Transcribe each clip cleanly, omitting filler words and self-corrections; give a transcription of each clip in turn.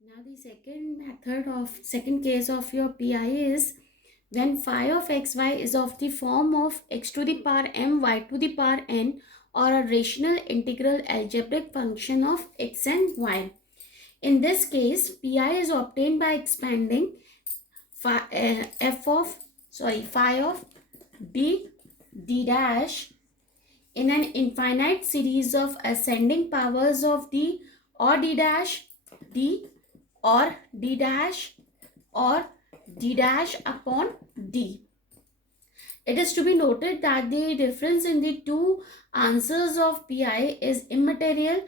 Now the second case of your PI is when phi of xy is of the form of x to the power m y to the power n, or a rational integral algebraic function of x and y. In this case, PI is obtained by expanding phi of d dash in an infinite series of ascending powers of d or d dash d or d dash or d dash upon d. It is to be noted that the difference in the two answers of PI is immaterial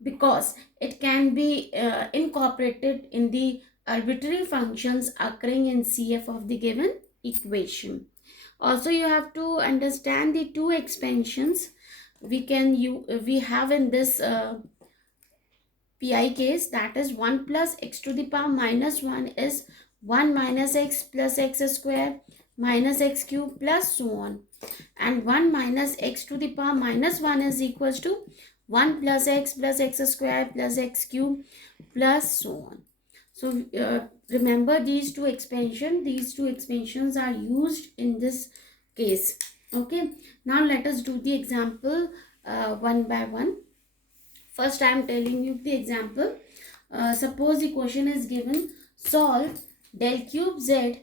because it can be incorporated in the arbitrary functions occurring in CF of the given equation. Also, you have to understand the two expansions we have in this PI case, that is 1 plus x to the power minus 1 is 1 minus x plus x square minus x cube plus so on, and 1 minus x to the power minus 1 is equals to 1 plus x square plus x cube plus so on. So remember these two expansions are used in this case. Okay, now let us do the example one by one. First, I am telling you the example. Suppose the question is given, solve del cube z,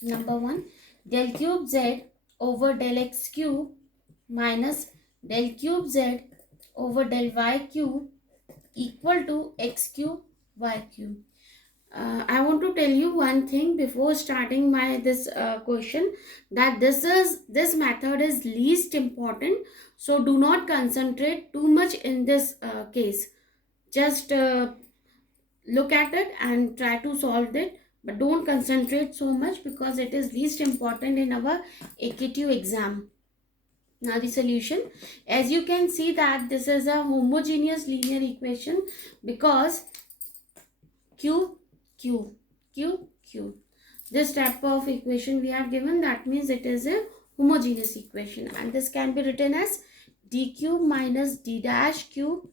number 1, del cube z over del x cube minus del cube z over del y cube equal to x cube y cube. I want to tell you one thing before starting this question, that this method is least important, so do not concentrate too much in this case. Just look at it and try to solve it, but don't concentrate so much because it is least important in our AKTU exam. Now the solution, as you can see that this is a homogeneous linear equation because q q q q, this type of equation we have given, that means it is a homogeneous equation, and this can be written as d cube minus d dash cube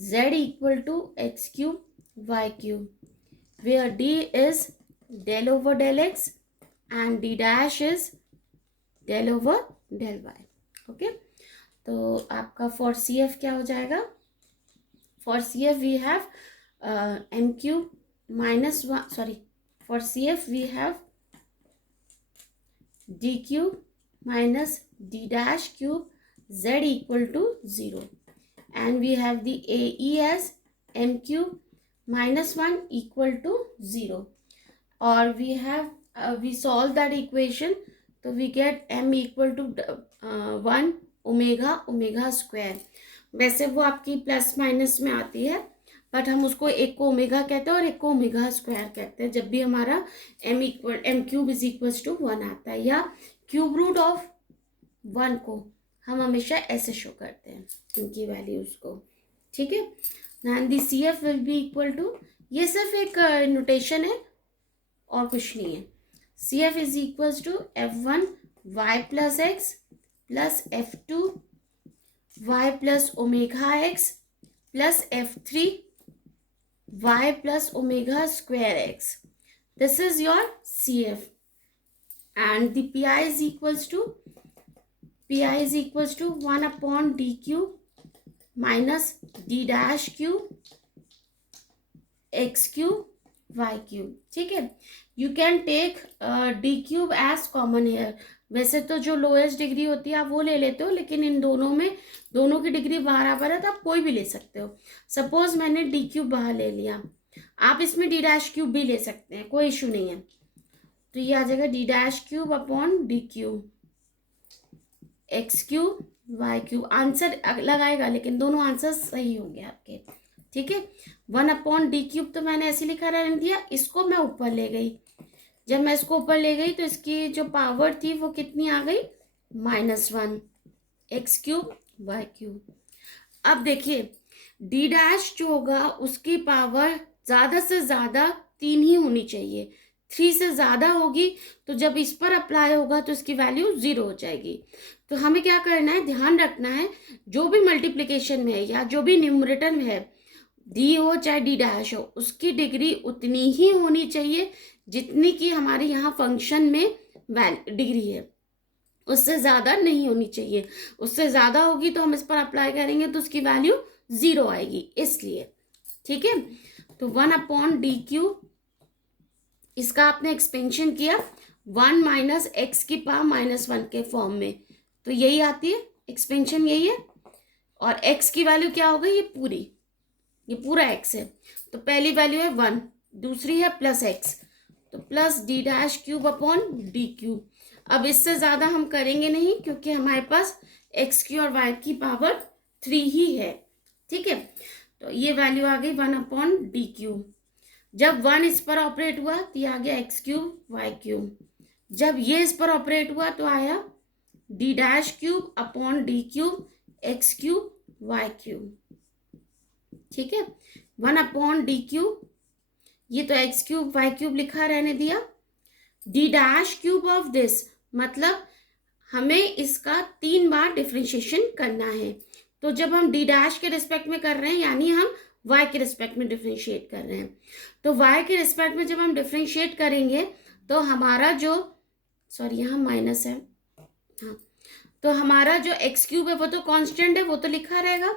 z equal to x cube y cube, where d is del over del x and d dash is del over del y. Okay, तो आपका for C F क्या हो जाएगा? For C F we have M cube minus 1, sorry, for CF we have d cube minus d dash cube z equal to 0, and we have the AE as m cube minus 1 equal to 0, or we have we solve that equation, so we get m equal to 1 omega square. वैसे वो आपकी plus minus में आती है, but हम उसको एक को ओमेगा कहते हैं और एक को ओमेगा स्क्वायर कहते हैं जब भी हमारा M cube is equals to 1 आता है, या क्यूब रूट ऑफ 1 को हम हमेशा ऐसे शो करते हैं इनकी वैल्यूज को. ठीक है, and the C F will be equal to, ये सिर्फ एक नोटेशन है और कुछ नहीं है. C F is equals to f1 y plus x plus f2 y plus omega x plus f3 y plus omega square x. This is your CF, and the PI is equals to 1 upon d cube minus d dash cube x cube y cube. ठीक है, you can take d cube as common here. वैसे तो जो lowest degree होती है आप वो ले लेते हो, लेकिन इन दोनों की डिग्री बराबर है तो आप कोई भी ले सकते हो. सपोज मैंने डी क्यूब बाहर ले लिया, आप इसमें डी डैश क्यूब भी ले सकते हैं, कोई इशू नहीं है. तो ये आ जाएगा D dash cube upon D cube x cube y cube. Answer अलग आएगा लेकिन दोनों आंसर सही होंगे आपके. ठीक है, 1 अपॉन डी क्यूब तो मैंने ऐसे लिखा रहने दिया, इसको मैं ऊपर ले गई. जब मैं इसको ऊपर ले गई तो इसकी जो पावर थी वो कितनी आ गई? -1 एक्स क्यूब वाई क्यूब. अब देखिए डी डैश जो होगा उसकी पावर ज़्यादा से ज़्यादा 3 ही होनी चाहिए. 3 से ज़्यादा होगी तो जब इस पर अप्लाई होगा तो इसकी वैल्यू 0 हो जाएगी. तो हमें क्या करना है, ध्यान रखना है जो भी मल्टीप्लिकेशन में है या जो भी न्यूमरेटर में है डी हो चाहे डी डैश हो, उसकी डिग्री उतनी ही होनी चाहिए जितनी की हमारे यहाँ फंक्शन में डिग्री है, उससे ज़्यादा नहीं होनी चाहिए। उससे ज़्यादा होगी तो हम इस पर अप्लाई करेंगे तो उसकी वैल्यू 0 आएगी, इसलिए। ठीक है, तो 1/d³, इसका आपने एक्सपेंशन किया 1 माइनस एक्स की पावर -1 के फॉर्म में, तो यही आती है एक्सपेंशन, यही है। और x की वैल्यू क्या हो गई, ये पूरा x है, तो पहली वैल्यू है 1, दूसरी है +x, तो +d'³ अब इससे ज़्यादा हम करेंगे नहीं क्योंकि हमारे पास x की और y की पावर 3 ही है। ठीक है, तो ये वैल्यू आ गई 1/d³। जब 1 इस पर ऑपरेट हुआ तो ये आ गया x³ y³। जब ये इस पर ऑपरेट हुआ तो आया d'³ x³ y³। ठीक है, 1/d³, ये तो x³ y³ लिखा रहने दिया। d'³ ऑफ दिस, मतलब हमें इसका 3 बार डिफ्रेंशिएशन करना है। तो जब हम d' के रिस्पेक्ट में कर रहे हैं यानी हम y के रिस्पेक्ट में डिफ्रेंशिएट कर रहे हैं, तो y के रिस्पेक्ट में जब हम डिफ्रेंशिएट करेंगे तो हमारा जो, सॉरी यहाँ माइनस है, हाँ, तो हमारा जो x³ है वो तो कांस्टेंट है, वो तो लिखा रहेगा।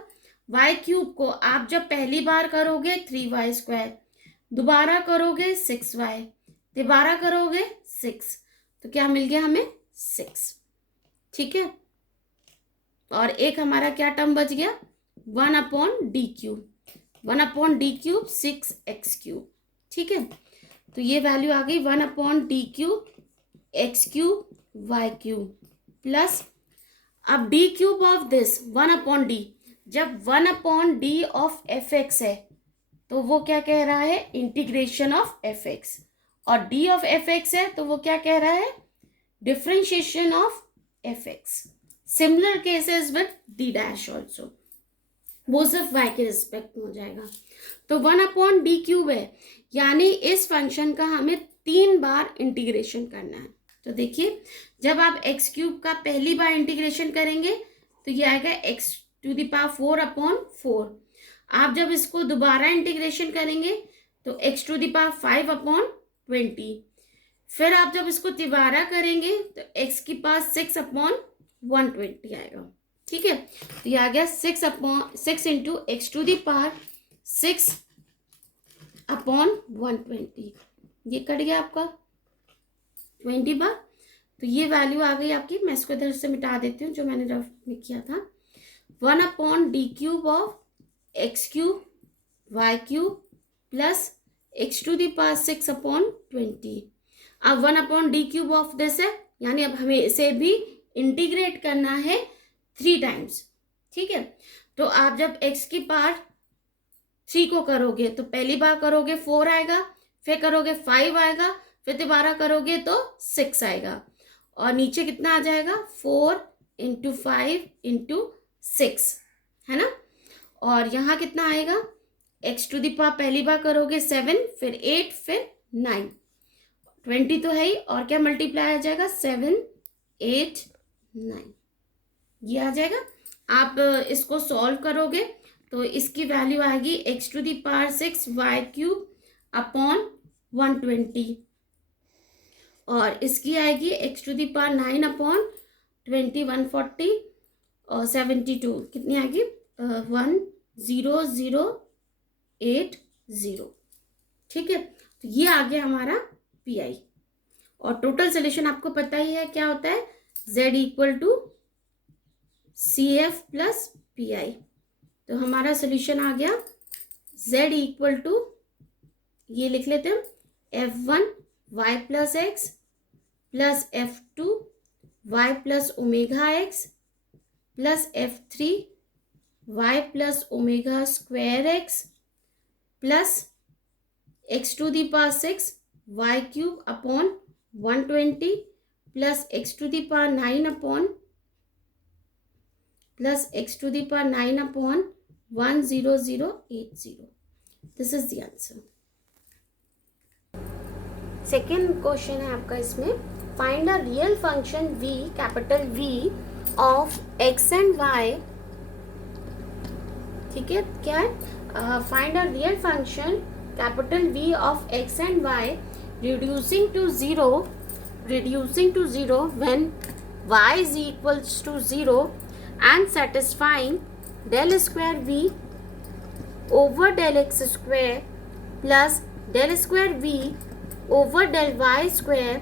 y³ को आप जब पहली बार करोगे 3y², दोबारा करोगे 6y, दोबारा करोगे 6, तो क्या मिल गया हमें 6। ठीक है, और एक हमारा क्या टर्म बच गया 1/d³, 1/d³ 6x³। ठीक है, तो ये वैल्यू आ गई 1/d³ x³ y³ प्लस, अब d³ ऑफ दिस 1/d, जब 1/d ऑफ fx है तो वो क्या कह रहा है, इंटीग्रेशन ऑफ fx, और d ऑफ fx है तो वो क्या कह रहा है, differentiation of fx। Similar cases with d' also, वो सिर्फ y के रिस्पेक्ट में हो जाएगा। तो 1/d³ है, यानी इस फंक्शन का हमें 3 बार इंटीग्रेशन करना है। तो देखिए, जब आप x³ का पहली बार इंटीग्रेशन करेंगे तो ये आएगा x⁴/4। आप जब इसको दोबारा इंटीग्रेशन करेंगे तो x⁵/5/20। फिर आप जब इसको दोबारा करेंगे तो x⁻6/120 आएगा। ठीक है, तो ये आ गया 6 × x⁻6/120, ये कट गया आपका 20 बार। तो ये वैल्यू आ गई आपकी, मैं इसको इधर से मिटा देती हूँ जो मैंने रफ में किया था, 1/d³ of x³ y³ plus x⁻6/20। अब 1/d³ ऑफ दिस है, यानी अब हमें इसे भी इंटीग्रेट करना है 3 टाइम्स। ठीक है, तो आप जब x की पावर 3 को करोगे तो पहली बार करोगे 4 आएगा, फिर करोगे 5 आएगा, फिर दोबारा करोगे तो 6 आएगा, और नीचे कितना आ जाएगा 4 × 5 × 6, है ना। और यहाँ कितना आएगा, x⁻, पहली बार करोगे 7, फिर 8, फिर 9, 20 तो है ही, और क्या मल्टीप्लाई आ जाएगा 7, 8, 9, ये आ जाएगा। आप इसको सॉल्व करोगे तो इसकी वैल्यू आएगी x⁻6 y³/120, और इसकी आएगी x⁻9/20, 140 और 72, कितनी आएगी 10080। ठीक है, तो ये आ गया हमारा PI, और टोटल सोल्यूशन आपको पता ही है क्या होता है, Z = CF + PI। तो हमारा सोल्यूशन आ गया Z = ये लिख लेते हैं F1 y + x plus F2 y + ω_x plus F3 y + ω²x plus x⁻6 y³/120 plus x⁻9/10080। This is the answer. Second question है आपका इसमें, find a real function v, capital V of x and y। ठीक है, क्या है, find a real function capital V of x and y reducing to zero when y is equals to 0 and satisfying del square V over del x square plus del square V over del y square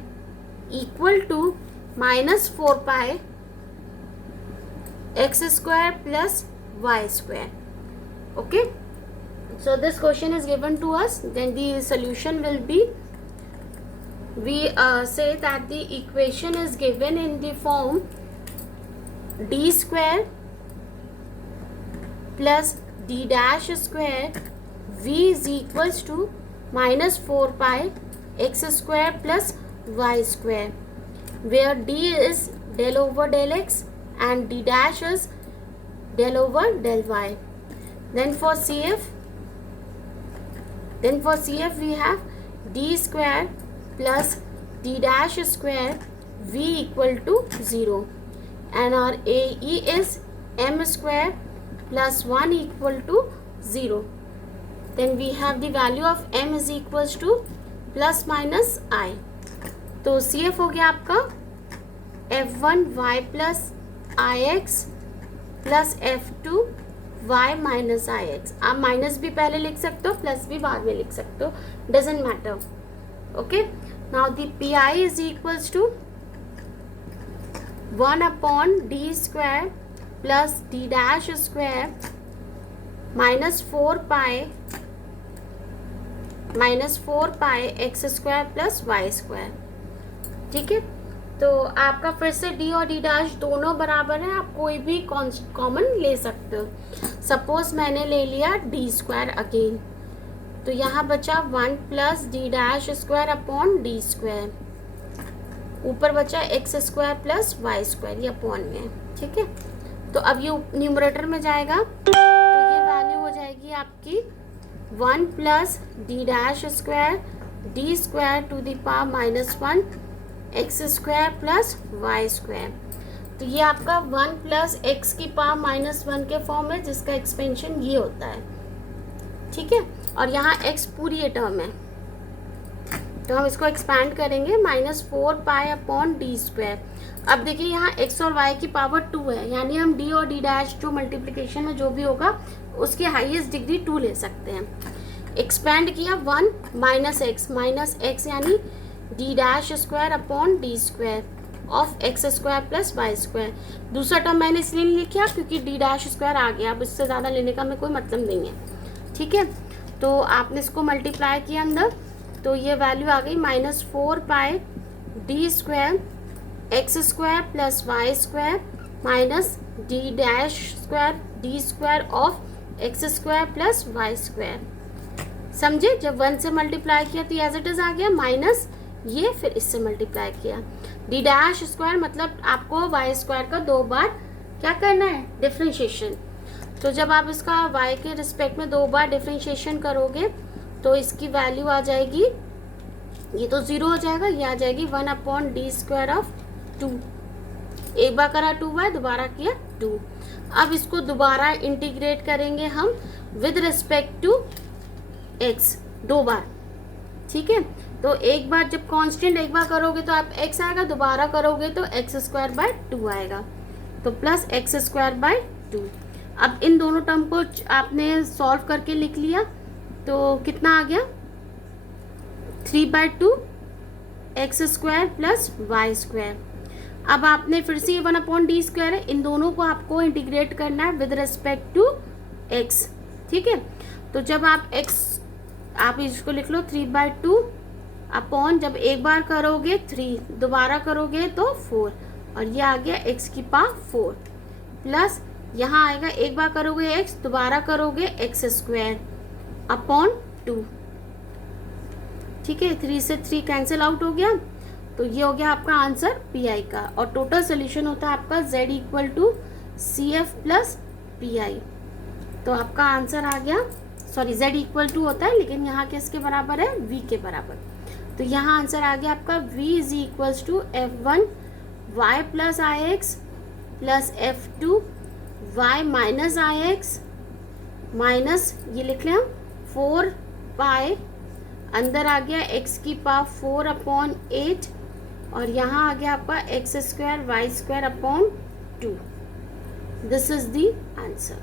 equal to minus 4 pi x square plus y square. Okay, so this question is given to us. Then the solution will be, we say that the equation is given in the form d square plus d dash square v is equals to minus 4 pi x square plus y square, where d is del over del x and d dash is del over del y. Then for CF we have d square plus d dash square v equal to 0, and our AE is m square plus 1 equal to 0. Then we have the value of m is equals to plus minus I. तो CF हो गया आपका f1y plus ix plus f2 y minus ix. आप minus भी पहले लिख सकते हो, प्लस भी बाद में लिख सकते हो, doesn't matter. Okay, now the PI is equals to 1 upon d square plus d dash square minus 4 pi x square plus y square. ठीक है, तो आपका फिर से डी और डी डैश दोनों बराबर है, आप कोई भी कॉमन ले सकते हो. सपोज मैंने ले लिया डी स्क्वायर अगेन, तो यहाँ बचा 1 plus d dash square upon d square, ऊपर बचा x square plus y square, ये अपॉन में है. ठीक है, तो अब ये न्यूमरेटर में जाएगा, तो ये वैल्यू हो जाएगी आपकी 1 plus d dash square d square to the power minus 1 x square plus y square. तो ये आपका 1 प्लस एक्स की पावर माइनस 1 के फॉर्म है, जिसका एक्सपेंशन ये होता है. ठीक है, और यहाँ x पूरी ये टर्म है, तो हम इसको एक्सपैंड करेंगे minus 4 pi upon d square. अब देखिए यहाँ x और y की पावर 2 है, यानी हम d और d डैश जो मल्टीप्लिकेशन में जो भी होगा उसकी हाईएस्ट डिग्री 2 ले सकते हैं. एक्सपैंड किया 1 माइनस एक्स यानी d dash square upon d square of x square plus y square. दूसरा टर्म मैंने इसलिए नहीं लिखा क्योंकि d डैश स्क्वायर आ गया, अब इससे ज़्यादा लेने का हमें कोई मतलब नहीं है. ठीक है, तो आपने इसको मल्टीप्लाई किया अंदर, तो ये वैल्यू आ गई minus 4 pi d square x square plus y square minus d dash square d square of x square plus y square. समझे, जब 1 से मल्टीप्लाई किया तो एज इट इज आ गया माइनस ये, फिर इससे मल्टीप्लाई किया. डी डैश स्क्वायर मतलब आपको वाई स्क्वायर का 2 बार क्या करना है, डिफ्रेंशिएशन. तो जब आप इसका y के रिस्पेक्ट में 2 बार डिफ्रेंशिएशन करोगे तो इसकी वैल्यू आ जाएगी, ये तो 0 हो जाएगा, ये आ जाएगी 1 अपॉन डी स्क्वायर ऑफ 2. एक बार करा 2y, दोबारा किया 2. अब इसको दोबारा इंटीग्रेट करेंगे हम विद रिस्पेक्ट टू x 2 बार. ठीक है, तो एक बार जब कांस्टेंट एक बार करोगे तो आप x आएगा, दोबारा करोगे तो एक्स स्क्वायर बाय 2 आएगा, तो प्लस एक्स स्क्वायर बाय 2. अब इन दोनों टर्म को आपने सॉल्व करके लिख लिया, तो कितना आ गया 3/2 x square plus y square. अब आपने फिर से ये 1 अपॉन डी स्क्वायर है, इन दोनों को आपको इंटीग्रेट करना है विद रिस्पेक्ट टू एक्स. ठीक है, तो जब आप एक्स आप इसको लिख लो 3/2 अपॉन, जब एक बार करोगे 3, दोबारा करोगे तो 4, और ये आ गया एक्स की पावर 4 प्लस यहाँ आएगा एक बार करोगे x, दोबारा करोगे एक्स स्क्वायर अपॉन 2. ठीक है, 3 से 3 कैंसिल आउट हो गया, तो ये हो गया आपका आंसर PI का. और टोटल सोल्यूशन होता है आपका z equal to CF plus PI. तो आपका आंसर आ गया, सॉरी z इक्वल टू होता है, लेकिन यहाँ किसके बराबर है, v के बराबर. तो यहाँ आंसर आ गया आपका v is equals to f1 y plus ix plus f2 y minus ix minus ये लिख लें हम 4 पाई, अंदर आ गया x की पावर 4/8 और यहाँ आ गया आपका x² y² upon 2. This is the answer.